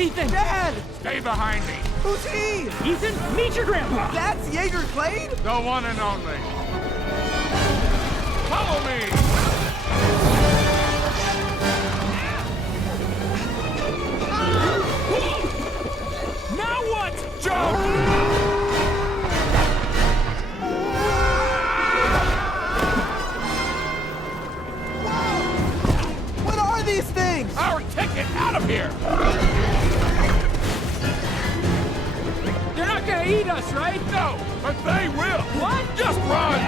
Ethan! Dad! Stay behind me. Who's he? Ethan, meet your grandpa! That's Jaeger Clade? The one and only. Follow me. Now what? Jump! What are these things? Our ticket out of here. They're not gonna eat us, right? No, but they will. What? Just run.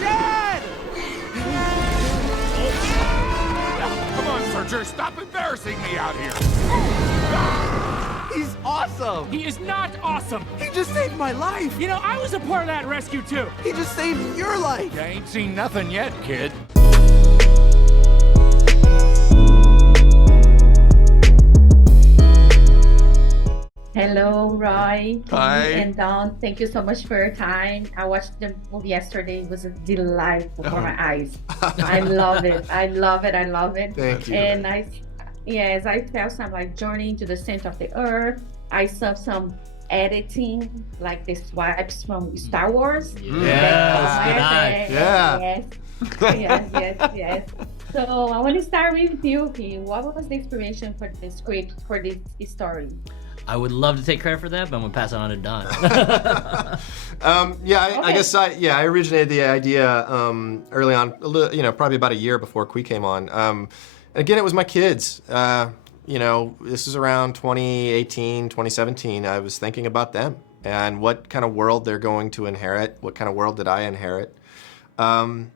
Dad! Come on, Searcher. Stop embarrassing me out here. He's awesome! He is not awesome. He just saved my life! You know, I was a part of that rescue too. He just saved your life! You ain't seen nothing yet, kid. Hello, Roy. Hi. And Dawn, thank you so much for your time. I watched the movie yesterday. It was a delight for my eyes. I love it. I love it. I love it. Thank you. And I felt some like journey to the center of the earth. I saw some editing, like the swipes from Star Wars. Yeah. Yes. Yes. So I want to start with you. What was the inspiration for the script for this story? I would love to take credit for that, but I'm gonna pass it on to Don. I guess I originated the idea early on, probably about a year before Quaid came on. And again, it was my kids. This is around 2018, 2017. I was thinking about them and what kind of world they're going to inherit. What kind of world did I inherit? And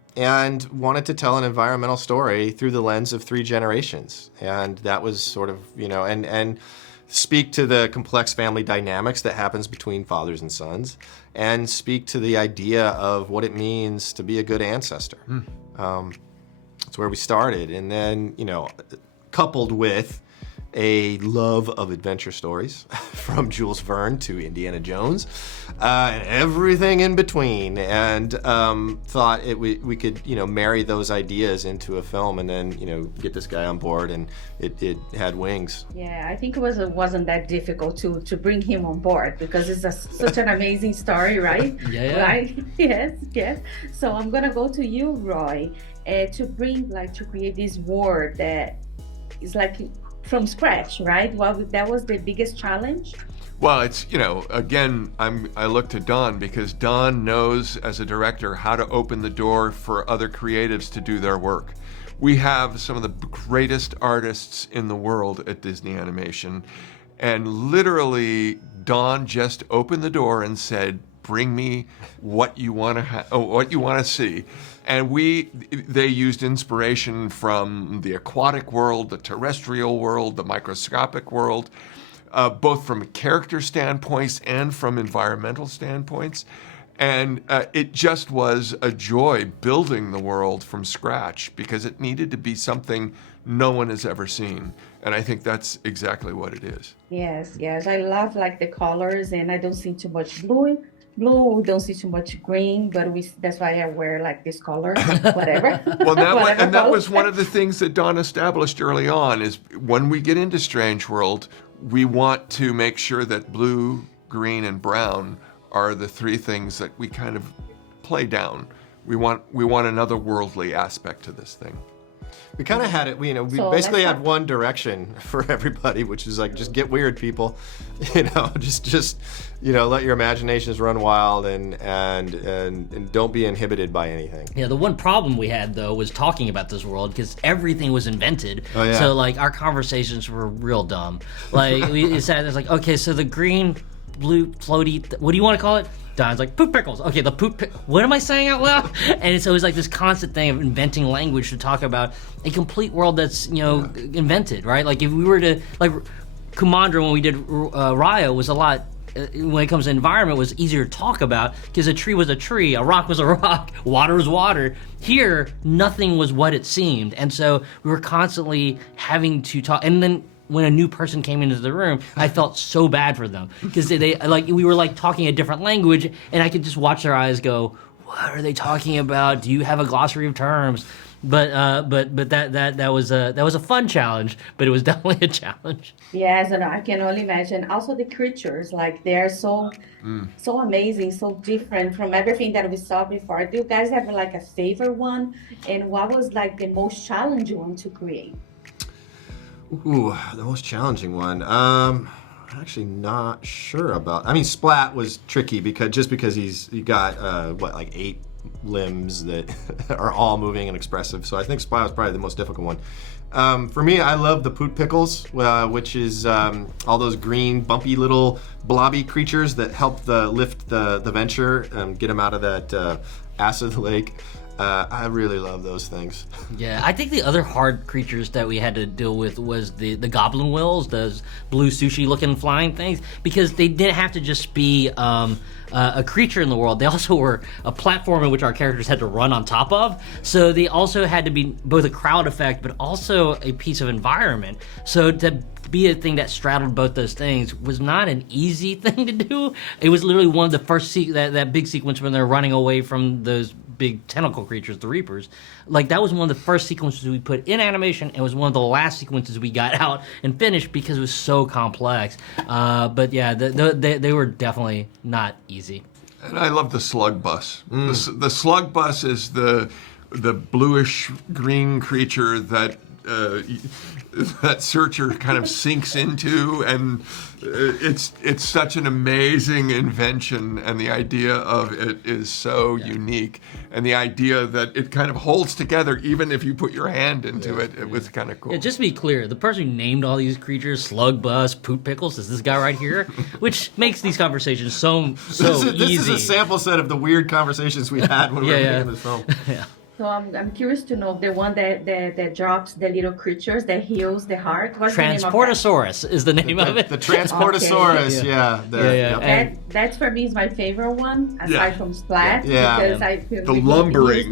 wanted to tell an environmental story through the lens of 3 generations. And that was sort of, and speak to the complex family dynamics that happens between fathers and sons, and speak to the idea of what it means to be a good ancestor. That's where we started. And then, coupled with a love of adventure stories from Jules Verne to Indiana Jones, and everything in between, and thought we could marry those ideas into a film, and then get this guy on board, and it had wings. Yeah, I think it wasn't that difficult to bring him on board, because it's such an amazing story, right? Yeah. Right? Yes. So I'm gonna go to you, Roy, to create this world that is like from scratch, right? Well, that was the biggest challenge. Well, it's, again, I look to Don, because Don knows as a director how to open the door for other creatives to do their work. We have some of the greatest artists in the world at Disney Animation, and literally Don just opened the door and said, bring me what you want to see. And they used inspiration from the aquatic world, the terrestrial world, the microscopic world, both from character standpoints and from environmental standpoints. And it just was a joy building the world from scratch, because it needed to be something no one has ever seen. And I think that's exactly what it is. Yes. I love like the colors, and I don't see too much blue. We don't see too much green, but that's why I wear like this color, whatever. Well, that was one of the things that Don established early on, is when we get into Strange World, we want to make sure that blue, green, and brown are the 3 things that we kind of play down. We want another worldly aspect to this thing. We kind of had it, we basically had one direction for everybody, which is like, just get weird, people. Just let your imaginations run wild, and don't be inhibited by anything. Yeah, the one problem we had, though, was talking about this world, because everything was invented. Oh, yeah. So, like, our conversations were real dumb. Like, we sat there, like, okay, so the green, blue, floaty, what do you want to call it? Don's like, poop pickles. Okay, the what am I saying out loud? And so it was like this constant thing of inventing language to talk about a complete world that's, invented, right? Like, if we were to, like, Kumandra, when we did Raya, was a lot, when it comes to environment, was easier to talk about, because a tree was a tree, a rock was a rock, water was water. Here, nothing was what it seemed. And so we were constantly having to talk. And then when a new person came into the room, I felt so bad for them because they like we were like talking a different language, and I could just watch their eyes go, "What are they talking about? Do you have a glossary of terms?" But that was a fun challenge, but it was definitely a challenge. Yes, and I can only imagine. Also, the creatures, like they're so amazing, so different from everything that we saw before. Do you guys have like a favorite one? And what was like the most challenging one to create? Ooh, the most challenging one. I'm actually not sure about. I mean, Splat was tricky because he got like 8 limbs that are all moving and expressive. So I think Splat was probably the most difficult one. For me, I love the Poot Pickles, which is all those green, bumpy little blobby creatures that help lift the venture and get them out of that acid lake. I really love those things. Yeah, I think the other hard creatures that we had to deal with was the goblin wills, those blue sushi-looking flying things, because they didn't have to just be a creature in the world. They also were a platform in which our characters had to run on top of. So they also had to be both a crowd effect, but also a piece of environment. So to be a thing that straddled both those things was not an easy thing to do. It was literally one of the first that big sequence when they're running away from those big tentacle creatures, the Reapers. Like that was one of the first sequences we put in animation. It was one of the last sequences we got out and finished because it was so complex. But yeah, they were definitely not easy. And I love the slug bus. The slug bus is the bluish green creature that that Searcher kind of sinks into, and it's such an amazing invention, and the idea of it is so unique, and the idea that it kind of holds together even if you put your hand into it. It was kind of cool. Yeah, just to be clear, the person who named all these creatures, Slug Bus, Poot Pickles, is this guy right here, which makes these conversations so easy. This is a sample set of the weird conversations we had when we were making this film. Yeah. So I'm curious to know the one that drops the little creatures that heals the heart. What's the name of that? Transportosaurus is the name of it. The Transportosaurus, Okay. yeah. That's for me is my favorite one aside from Splat Yeah. because I feel The we lumbering.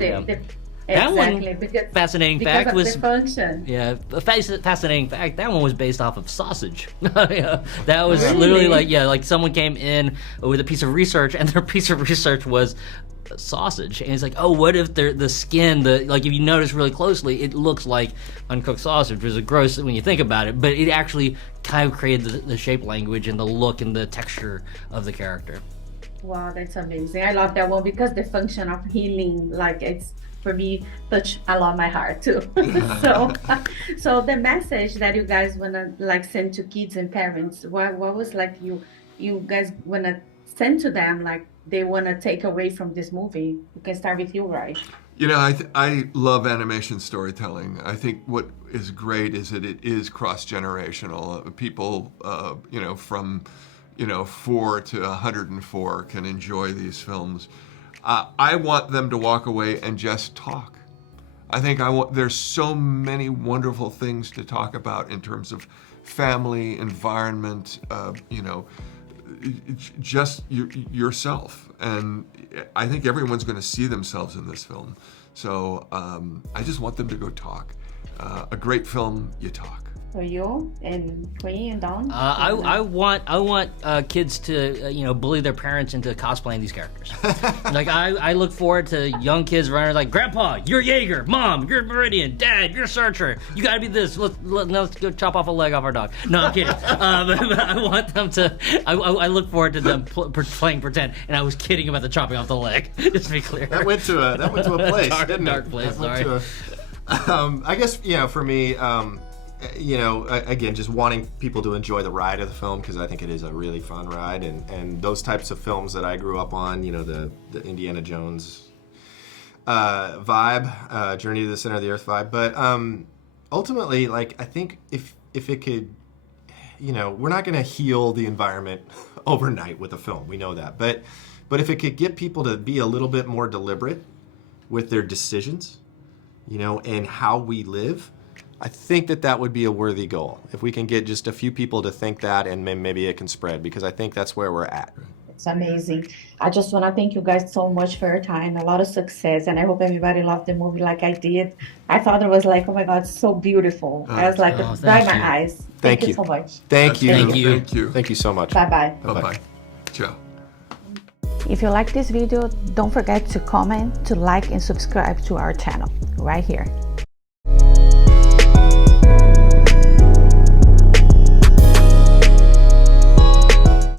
That one, exactly because fascinating because fact of was the function. Yeah, a fascinating fact. That one was based off of sausage. Yeah, that was Really? literally like someone came in with a piece of research, and their piece of research was sausage, and it's like, oh, what if the skin, like if you notice really closely, it looks like uncooked sausage, which is gross when you think about it, but it actually kind of created the shape language and the look and the texture of the character. Wow, that's amazing. I love that one because the function of healing, like it's for me, touch a lot my heart too. So the message that you guys wanna like send to kids and parents, what was like you guys wanna send to them, like they wanna take away from this movie? You can start with you, Roy. You know, I love animation storytelling. I think what is great is that it is cross-generational. People, from 4 to 104 can enjoy these films. I want them to walk away and just talk. I think there's so many wonderful things to talk about in terms of family, environment, just yourself. And I think everyone's going to see themselves in this film. So I just want them to go talk. A great film, you talk. So you and Queen and Dawn? I want kids to bully their parents into cosplaying these characters. Like I look forward to young kids running like, Grandpa, you're Jaeger, Mom, you're Meridian, Dad, you're Searcher. You gotta be this. Let's go chop off a leg off our dog. No, I'm kidding. But I want them to. I look forward to them playing pretend. And I was kidding about the chopping off the leg. Just to be clear. That went to a place, didn't it? Dark place. Sorry. I guess for me. Again, just wanting people to enjoy the ride of the film because I think it is a really fun ride, and those types of films that I grew up on, the Indiana Jones vibe, Journey to the Center of the Earth vibe. But ultimately, like I think if it could, we're not going to heal the environment overnight with a film. We know that, but if it could get people to be a little bit more deliberate with their decisions, and how we live. I think that would be a worthy goal. If we can get just a few people to think that, and maybe it can spread, because I think that's where we're at. It's amazing. I just want to thank you guys so much for your time. A lot of success, and I hope everybody loved the movie like I did. I thought it was like, oh my God, so beautiful. I was like, Oh, dry thank my you. eyes. Thank you. You so much. Thank you. Thank you. Thank you. Thank you so much. Bye-bye. Bye-bye. Ciao. If you like this video, don't forget to comment, to like, and subscribe to our channel right here.